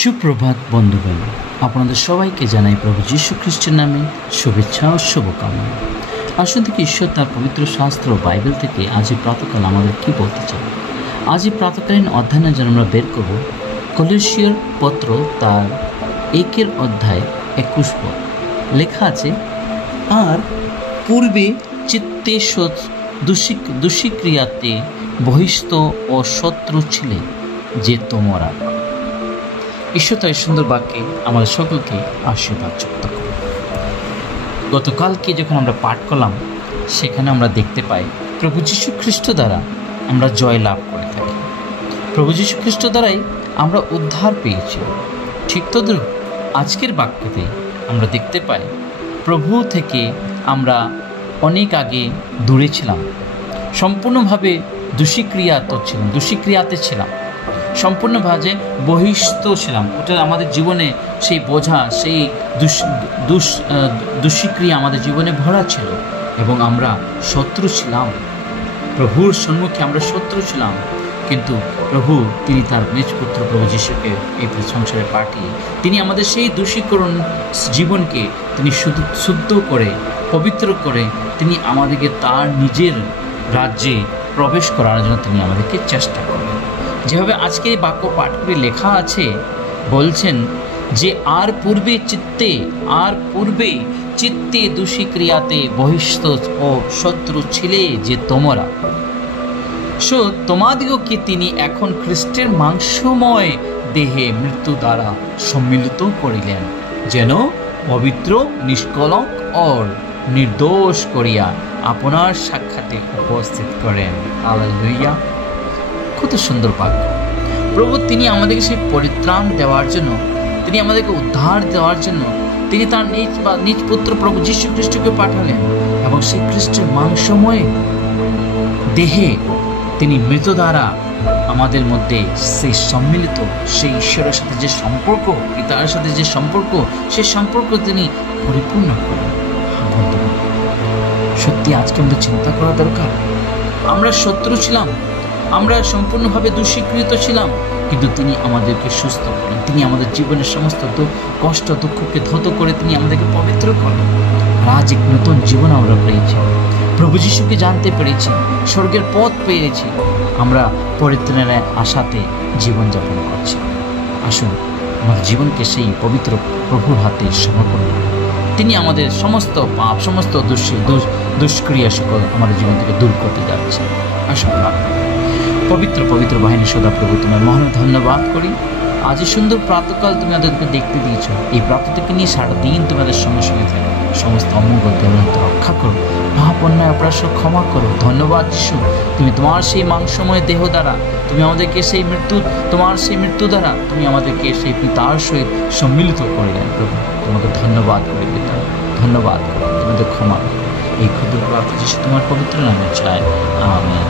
সুপ্রভাত বন্ধুগণ, আপনাদের সবাইকে জানাই প্রভু যীশু খ্রিস্টের নামে শুভেচ্ছা ও শুভকামনা। আসুন থেকে ঈশ্বর তার পবিত্র শাস্ত্র বাইবেল থেকে আজ এই প্রাতকাল আমাদের কি বলতে চান। আজ এই প্রাতকালীন অধ্যয়নে যেন আমরা বের করব কলোসীয়র পত্র তার 1 অধ্যায় 21 পদ। লেখা আছে, আর পূর্বে চিত্তে দুষ্ক্রিয়াতে বহিষ্ঠ ও শত্রু ছিলে যে তোমরা। ঈশ্বর তার সুন্দর বাক্যে আমাদের সকলকে আশীর্বাদ যুক্ত করুন। গতকালকে যখন আমরা পাঠ করলাম, সেখানে আমরা দেখতে পাই প্রভু যীশু খ্রিস্ট দ্বারা আমরা জয় লাভ করে থাকি। প্রভু যীশু খ্রিস্ট দ্বারাই আমরা উদ্ধার পেয়েছি। ঠিক তদ্রূপ আজকের বাক্যতে আমরা দেখতে পাই প্রভু থেকে আমরা অনেক আগে দূরে ছিলাম, সম্পূর্ণভাবে দুষ্ক্রিয়াতে ছিলাম, সম্পূর্ণভাবে বহিষ্ঠ ছিলাম। ওটা আমাদের জীবনে সেই বোঝা, সেই দুষ্ক্রিয়া আমাদের জীবনে ভরা ছিল এবং আমরা শত্রু ছিলাম। প্রভুর সম্মুখে আমরা শত্রু ছিলাম, কিন্তু প্রভু তিনি তার নিজ পুত্র প্রভু যীশুকে এই সংসারে পাঠিয়ে তিনি আমাদের সেই দূষীকরণ জীবনকে তিনি শুদ্ধ করে, পবিত্র করে তিনি আমাদেরকে তার নিজের রাজ্যে প্রবেশ করার জন্য তিনি আমাদেরকে চেষ্টা করেন। যেভাবে আজকে এই বাক্য পাঠ করে লেখা আছে, বলছেন যে আর পূর্বে চিত্তে দুষ্ক্রিয়াতে বহিষ্ঠ ও শত্রু ছিলে যে তোমরা, তোমাদিগকে তিনি এখন খ্রিস্টের মাংসময় দেহে মৃত্যু দ্বারা সম্মিলিত করিলেন, যেন পবিত্র, নিষ্কলঙ্ক ও নির্দোষ করিয়া আপনার সাক্ষাতে উপস্থিত করেন। হালেলুয়া! কত সুন্দর বাক্য। প্রভু তিনি আমাদেরকে সেই পরিত্রাণ দেওয়ার জন্য, তিনি আমাদেরকে উদ্ধার দেওয়ার জন্য তিনি তার নিজ পুত্র প্রভু যীশু খ্রিস্টকে পাঠালেন এবং সেই খ্রিস্টের মাংসময় দেহে তিনি মৃত দ্বারা আমাদের মধ্যে সেই সম্মিলিত, সেই ঈশ্বরের সাথে যে সম্পর্ক, পিতার সাথে যে সম্পর্ক, সেই সম্পর্ক তিনি পরিপূর্ণ করেন। সত্যি আজকে আমাদের চিন্তা করা দরকার। আমরা শত্রু ছিলাম, আমরা সম্পূর্ণভাবে দুষ্কৃত ছিলাম, কিন্তু তিনি আমাদেরকে সুস্থ করেন। তিনি আমাদের জীবনের সমস্ত কষ্ট দুঃখকে ধৌত করে তিনি আমাদেরকে পবিত্র করেন। আজ এক নতুন জীবন আমরা পেয়েছি, প্রভু যীশুকে জানতে পেরেছি, স্বর্গের পথ পেয়েছি, আমরা পরিত্রাণের আশাতে জীবনযাপন করছি। আসুন আমাদের জীবনকে সেই পবিত্র প্রভুর হাতে সমর্পণ করি। তিনি আমাদের সমস্ত পাপ, সমস্ত দুষ্ক্রিয়া সকল আমাদের জীবন থেকে দূর করতে যাচ্ছে। আসুন পবিত্র বাহিনী সদা প্রভু তোমার মহান ধন্যবাদ করি। আজ এই সুন্দর প্রাতকাল তুমি আমাদেরকে দেখতে দিয়েছ। এই প্রাতটাকে নিয়ে সারাদিন তোমাদের সঙ্গে সঙ্গে থাকো। সমস্ত অমঙ্গল দেবতা রক্ষা করো, মহাপন্যায় অপরাধ ক্ষমা করো। ধন্যবাদ যিশু, তুমি তোমার সেই মাংসময় দেহ দ্বারা তুমি আমাদেরকে তোমার সেই মৃত্যু দ্বারা তুমি আমাদেরকে সেই পিতার সহিত সম্মিলিত করিলেন। প্রভু তোমাকে ধন্যবাদ করি পিতা, ধন্যবাদ করো, তোমাদের ক্ষমা করো। এই ক্ষুদ্র প্রার্থনা যিশু তোমার পবিত্র নামে চাই, আমেন।